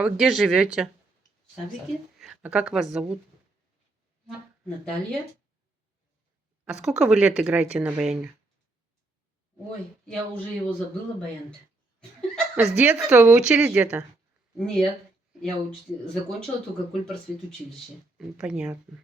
А вы где живете? В Савике. А как вас зовут? Наталья. А сколько вы лет играете на баяне? Ой, я уже его забыла, баян. С детства вы учились где-то? Нет, я закончила только культпросветучилище. Понятно.